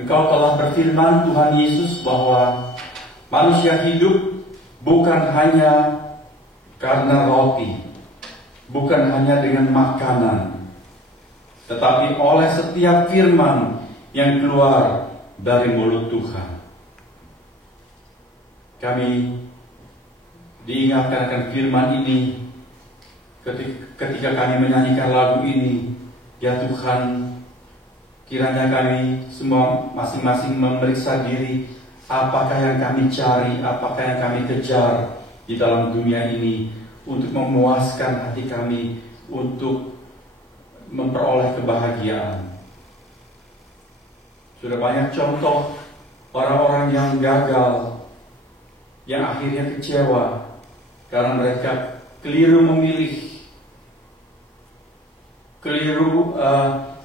Engkau telah berfirman Tuhan Yesus bahwa manusia hidup bukan hanya karena roti, bukan hanya dengan makanan, tetapi oleh setiap firman yang keluar dari mulut Tuhan. Kami diingatkan akan firman ini ketika kami menyanyikan lagu ini. Ya Tuhan, kiranya kami semua masing-masing memeriksa diri, apakah yang kami cari, apakah yang kami kejar di dalam dunia ini untuk memuaskan hati kami, untuk memperoleh kebahagiaan. Sudah banyak contoh orang-orang yang gagal, yang akhirnya kecewa karena mereka keliru memilih, keliru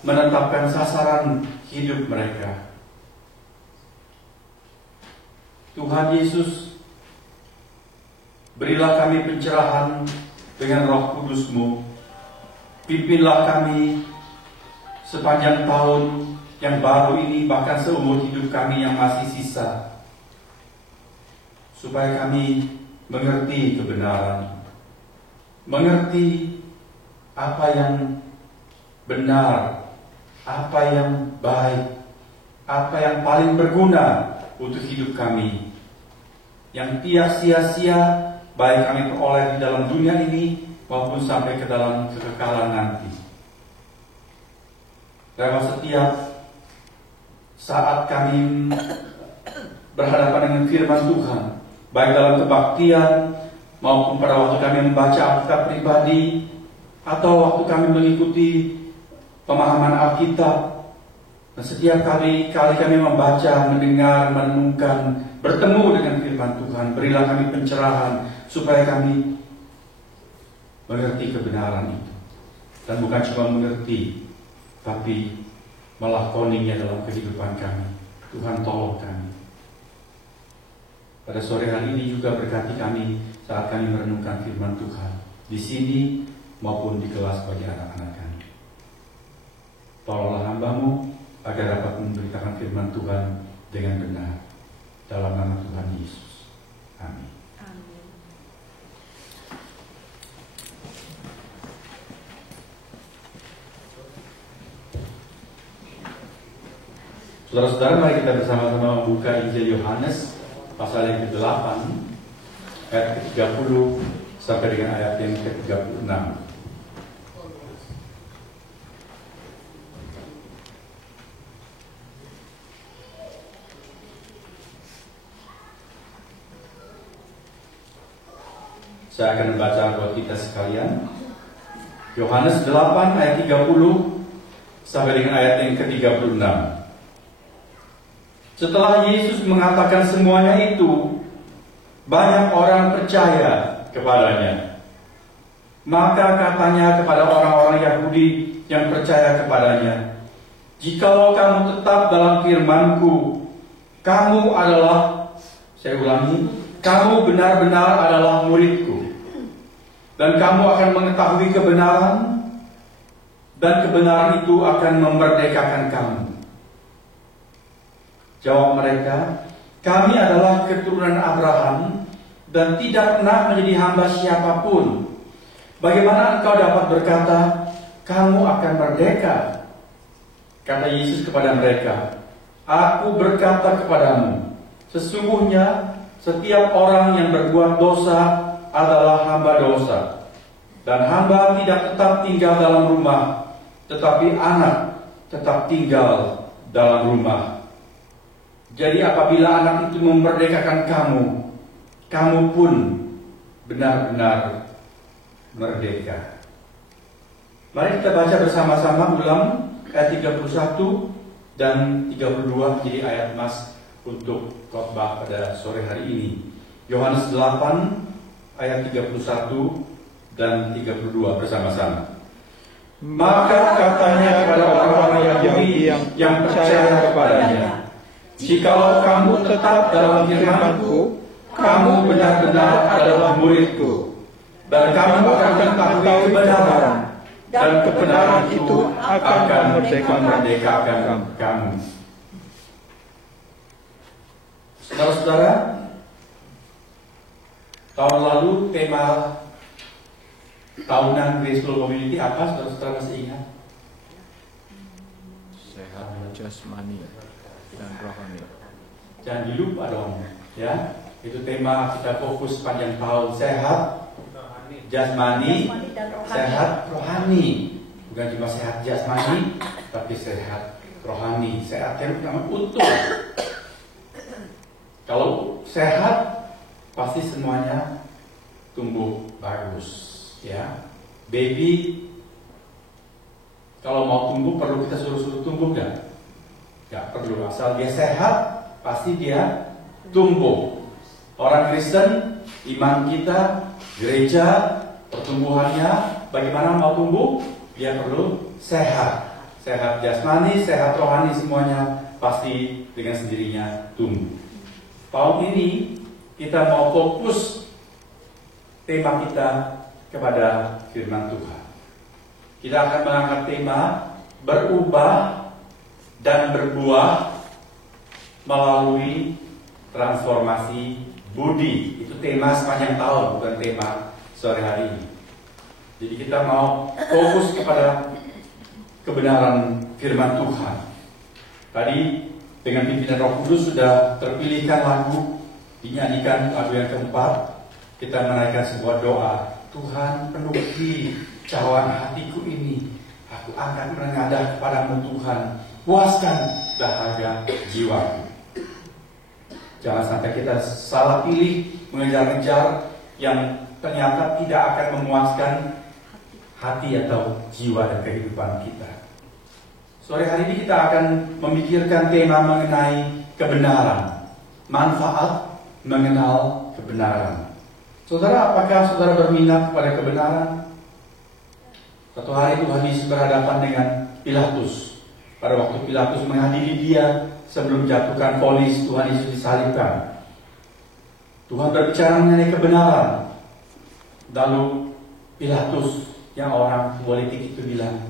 menetapkan sasaran hidup mereka. Tuhan Yesus, berilah kami pencerahan dengan Roh Kudus-Mu. Pimpinlah kami sepanjang tahun yang baru ini, bahkan seumur hidup kami yang masih sisa, supaya kami mengerti kebenaran, mengerti apa yang benar, apa yang baik, apa yang paling berguna untuk hidup kami, yang tiada sia-sia, baik kami peroleh di dalam dunia ini maupun sampai ke dalam kekekalan nanti. Karena setiap saat kami berhadapan dengan firman Tuhan, baik dalam kebaktian maupun pada waktu kami membaca Alkitab pribadi, atau waktu kami mengikuti pemahaman Alkitab, dan setiap kali kami membaca, mendengar, merenungkan, bertemu dengan firman Tuhan, berilah kami pencerahan supaya kami mengerti kebenaran itu, dan bukan cuma mengerti, tapi melakoninya dalam kehidupan kami. Tuhan tolong kami. Pada sore hari ini juga berkati kami saat kami merenungkan firman Tuhan di sini maupun di kelas bagi anak-anak kami. Tolonglah hamba-Mu agar dapat memberitakan firman Tuhan dengan benar. Dalam nama Tuhan Yesus. Amin. Amin. Saudara-saudara, mari kita bersama-sama membuka Injil Yohanes pasal yang ke-8 ayat ke-30 sampai dengan ayat yang ke-36. Saya akan membaca buat kita sekalian. Yohanes 8 ayat 30 sampai dengan ayat yang ke-36. Setelah Yesus mengatakan semuanya itu, banyak orang percaya kepadanya. Maka katanya kepada orang-orang Yahudi yang percaya kepadanya, "Jikalau kamu tetap dalam firman-Ku, kamu adalah," saya ulangi, "kamu benar-benar adalah murid-Ku. Dan kamu akan mengetahui kebenaran, dan kebenaran itu akan memerdekakan kamu." Jawab mereka, "Kami adalah keturunan Abraham dan tidak pernah menjadi hamba siapapun. Bagaimana engkau dapat berkata, kamu akan merdeka?" Kata Yesus kepada mereka, "Aku berkata kepadamu, sesungguhnya setiap orang yang berbuat dosa adalah hamba dosa. Dan hamba tidak tetap tinggal dalam rumah, tetapi anak tetap tinggal dalam rumah. Jadi apabila anak itu memerdekakan kamu, kamu pun benar-benar merdeka." Mari kita baca bersama-sama ulang ayat 31 dan 32 jadi ayat emas untuk khotbah pada sore hari ini. Yohanes 8 ayat 31 dan 32 bersama-sama. Maka katanya kepada orang-orang Yahudi yang percaya kepadanya, "Jikalau kamu tetap dalam firman-Ku, kamu benar-benar adalah murid-Ku, dan kamu akan mengetahui kebenaran, dan kebenaran itu akan memerdekakan kamu." Saudara-saudara, tahun lalu tema tahunan Graceful Community apa? Saudara-saudara masih ingat? Sehat jasmani dan rohani. Jangan dilupa dong, ya. Itu tema kita fokus panjang tahun, sehat jasmani, sehat rohani. Bukan cuma sehat jasmani, tapi sehat rohani. Sehat yang pertama utuh. Kalau sehat, pasti semuanya tumbuh bagus, ya. Baby kalau mau tumbuh perlu kita suruh-suruh tumbuh nggak? Nggak perlu, asal dia sehat pasti dia tumbuh. Orang Kristen, iman kita, gereja, pertumbuhannya bagaimana mau tumbuh? Dia perlu sehat. Sehat jasmani, sehat rohani, semuanya pasti dengan sendirinya tumbuh. Tahun ini kita mau fokus tema kita kepada firman Tuhan. Kita akan mengangkat tema berubah dan berbuah melalui transformasi budi. Itu tema sepanjang tahun, bukan tema sore hari ini. Jadi kita mau fokus kepada kebenaran firman Tuhan. Tadi dengan pimpinan Roh Kudus sudah terpilihkan lagu, dinyanyikan lagu yang keempat. Kita menaikkan sebuah doa. Tuhan, penuhi cawan hatiku ini. Aku akan menengadah kepadamu Tuhan. Puaskan dahaga jiwaku. Jangan sampai kita salah pilih mengejar-ngejar yang ternyata tidak akan memuaskan hati atau jiwa dan kehidupan kita. Sore hari ini kita akan memikirkan tema mengenai kebenaran, manfaat mengenal kebenaran. Saudara, apakah saudara berminat pada kebenaran? Suatu hari Tuhan Yesus berhadapan dengan Pilatus. Pada waktu Pilatus menghadiri dia sebelum jatuhkan vonis, Tuhan Yesus disalibkan. Tuhan berbicara mengenai kebenaran. Lalu Pilatus yang orang politik itu bilang,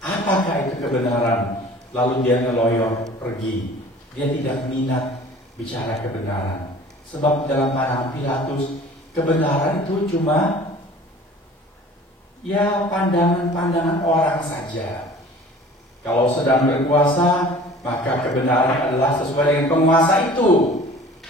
apakah itu kebenaran? Lalu dia ngeloyor pergi. Dia tidak minat bicara kebenaran. Sebab dalam pandangan Pilatus, kebenaran itu cuma ya pandangan-pandangan orang saja. Kalau sedang berkuasa, maka kebenaran adalah sesuai dengan penguasa itu.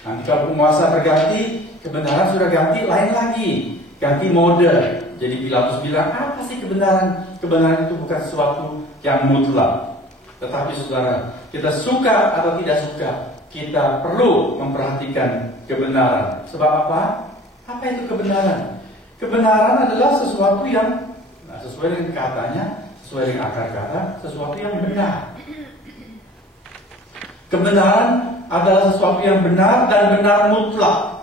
Nanti kalau penguasa berganti, kebenaran sudah ganti lain lagi, ganti mode. Jadi Pilatus bilang, apa sih kebenaran? Kebenaran itu bukan sesuatu yang mutlak. Tetapi saudara, kita suka atau tidak suka, kita perlu memperhatikan kebenaran. Sebab apa? Apa itu kebenaran? Kebenaran adalah sesuatu yang sesuai dengan katanya, sesuai dengan akar kata, sesuatu yang benar. Kebenaran adalah sesuatu yang benar dan benar mutlak.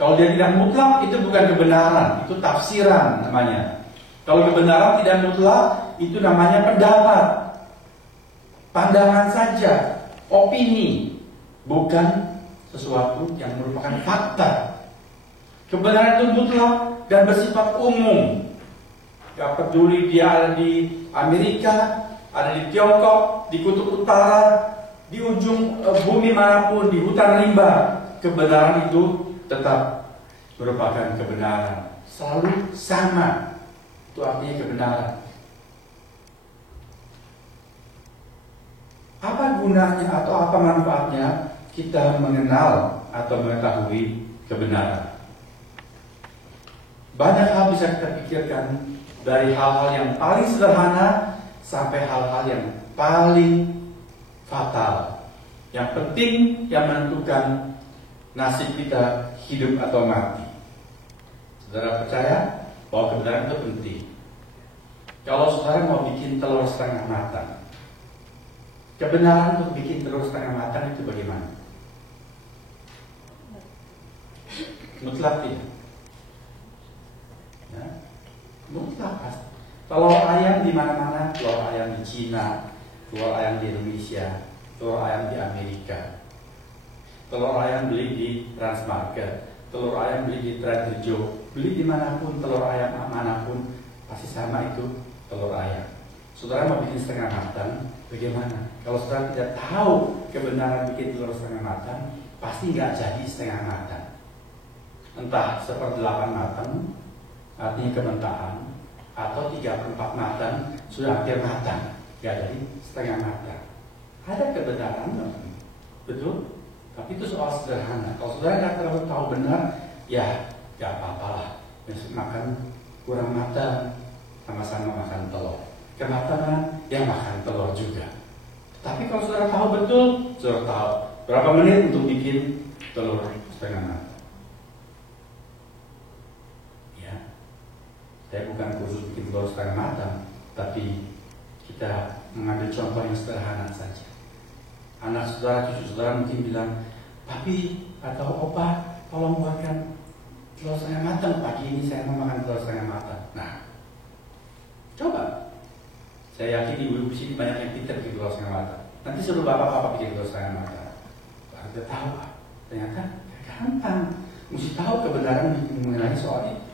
Kalau dia tidak mutlak, itu bukan kebenaran, itu tafsiran namanya. Kalau kebenaran tidak mutlak, itu namanya pendapat, pandangan saja, opini, bukan sesuatu yang merupakan fakta. Kebenaran itu mutlak dan bersifat umum. Gak peduli dia ada di Amerika, ada di Tiongkok, di kutub utara, di ujung bumi manapun, di hutan rimba, kebenaran itu tetap merupakan kebenaran. Selalu sama. Itu artinya kebenaran. Apa gunanya atau apa manfaatnya kita mengenal atau mengetahui kebenaran? Banyak hal bisa kita pikirkan, dari hal-hal yang paling sederhana sampai hal-hal yang paling fatal. Yang penting, yang menentukan nasib kita hidup atau mati. Saudara percaya bahwa kebenaran itu penting. Kalau saudara mau bikin telur setengah matang, kebenaran untuk bikin telur setengah matang itu bagaimana? Mutlak tidak? Ya, mutlak. Telur ayam di mana-mana, telur ayam di Cina, telur ayam di Indonesia, telur ayam di Amerika. Telur ayam beli di Transmarket, telur ayam beli di Traderjo, beli dimanapun telur ayam manapun pasti sama, itu telur ayam. Saudara mau bikin setengah matang, bagaimana? Kalau saudara tidak tahu kebenaran bikin telur setengah matang, pasti nggak jadi setengah matang. Entah 1/8 matang, artinya kementahan, atau 3/4 matang, sudah hampir matang, nggak jadi setengah matang. Ada kebenaran, betul? Tapi itu soal sederhana. Kalau saudara nggak terlalu tahu benar, ya nggak apa-apalah. Besok makan kurang matang, sama-sama makan telur. Kematangan, ya makan telur juga. Tapi kalau saudara tahu betul, saudara tahu berapa menit untuk bikin telur setengah matang. Ya, saya bukan khusus bikin telur setengah matang, tapi kita mengambil contoh yang sederhana saja. Anak saudara, cucu saudara mungkin bilang, "Papi atau Opa, tolong buatkan telur setengah matang pagi ini, saya mau makan telur setengah matang." Nah, coba. Saya yakin ibu-ibu sini banyak yang pintar bikin telur setengah matang. Nanti suruh bapak-bapak bikin telur setengah matang. Baru dia tahu, ternyata gampang. Mesti tahu kebenaran mengenai soal itu.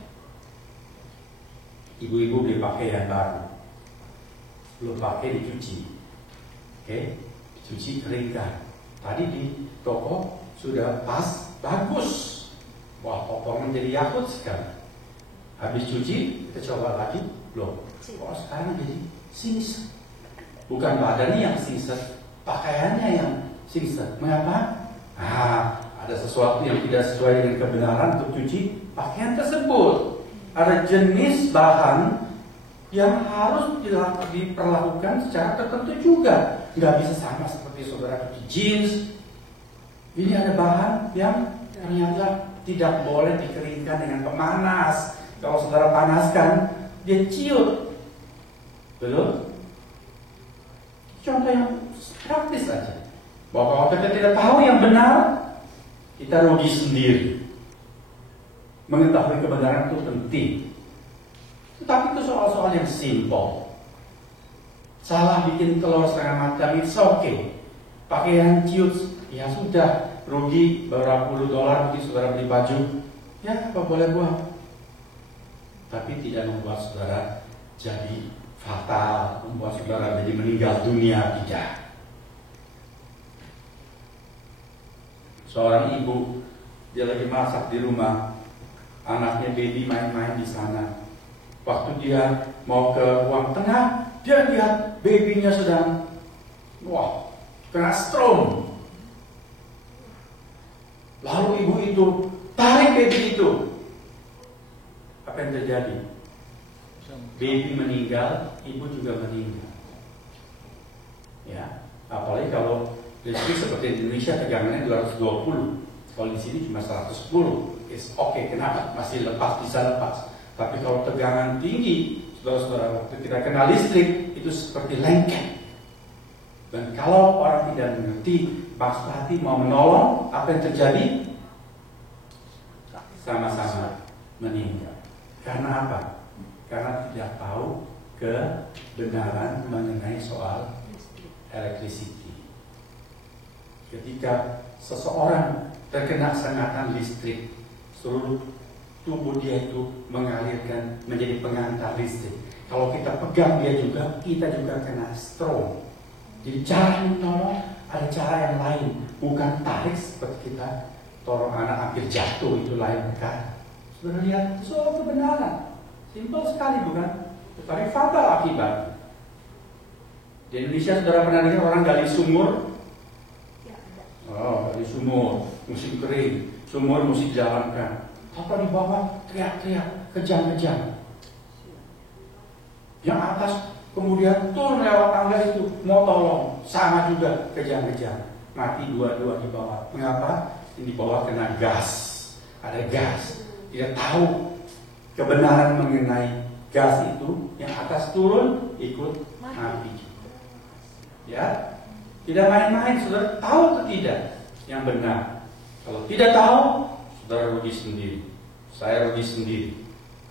Ibu-ibu beli pakaian baru, belum pakai dicuci, oke? Dicuci keringkan. Tadi di toko sudah pas, bagus. Wah, potongan jadi yakut sekali. Habis cuci, kita coba lagi, belum. Wah, sekarang jadi singset. Bukan badannya yang singset, pakaiannya yang singset. Mengapa? Ada sesuatu yang tidak sesuai dengan kebenaran untuk cuci pakaian tersebut. Ada jenis bahan yang harus diperlakukan secara tertentu juga. Nggak bisa sama seperti saudara cuci jeans. Ini ada bahan yang ternyata tidak boleh dikeringkan dengan pemanas. Kalau saudara panaskan, dia ciut. Belum? Contoh yang praktis saja. Bahwa kalau kita tidak tahu yang benar, kita rugi sendiri. Mengetahui kebenaran itu penting. Tetapi itu soal-soal yang simpel. Salah bikin telur setengah matang, it's okay. Pakaian ciut, ya sudah. Rugi beberapa puluh dolar mungkin saudara beli baju. Ya, apa boleh buat. Tapi tidak membuat saudara jadi fatal, membuat saudara jadi meninggal dunia, tidak. Seorang ibu, dia lagi masak di rumah, anaknya baby main-main di sana. Waktu dia mau ke ruang tengah, dia lihat babynya sedang, kena stroke. Lalu ibu itu tarik baby itu. Apa yang terjadi? Baby meninggal, ibu juga meninggal. Ya, apalagi kalau listrik seperti di Indonesia tegangannya 220. Kalau di sini cuma 110. It's okay, kenapa? Masih lepas, bisa lepas. Tapi kalau tegangan tinggi, saudara-saudara, waktu kita kena listrik itu seperti lengket. Dan kalau orang tidak mengerti, maksud hati mau menolong, apa yang terjadi? Sama-sama meninggal. Karena apa? Karena tidak tahu kebenaran mengenai soal electricity. Ketika seseorang terkena sengatan listrik, seluruh tubuh dia itu mengalirkan menjadi pengantar listrik. Kalau kita pegang dia juga, kita juga kena stroke. Jadi cara menolong ada cara yang lain, bukan tarik seperti kita tolong anak hampir jatuh, itu lain kan. Sudah lihat soal kebenaran, simpel sekali bukan? Tetapi fatal akibat. Di Indonesia saudara pernah dengar orang gali sumur? Gali sumur, musim kering, sumur mesti dijalankan. Apa di bawah teriak-teriak, kejang-kejang. Yang atas kemudian turun lewat tangga itu, mau tolong, sama juga kejang-kejang. Mati dua-dua di bawah. Mengapa? Di bawah kena gas, ada gas. Tidak tahu kebenaran mengenai gas itu, yang atas turun ikut mati. Ya, tidak main-main. Saudara tahu atau tidak yang benar? Kalau tidak tahu, saudara rugi sendiri. Saya rugi sendiri.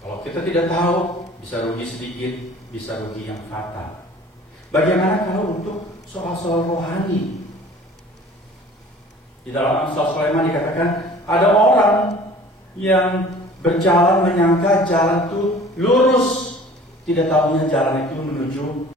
Kalau kita tidak tahu, bisa rugi sedikit, bisa rugi yang fatal. Bagaimana kalau untuk soal-soal rohani? Di dalam Amsal Sulaiman dikatakan ada orang yang berjalan menyangka jalan itu lurus, tidak tahunya jalan itu menuju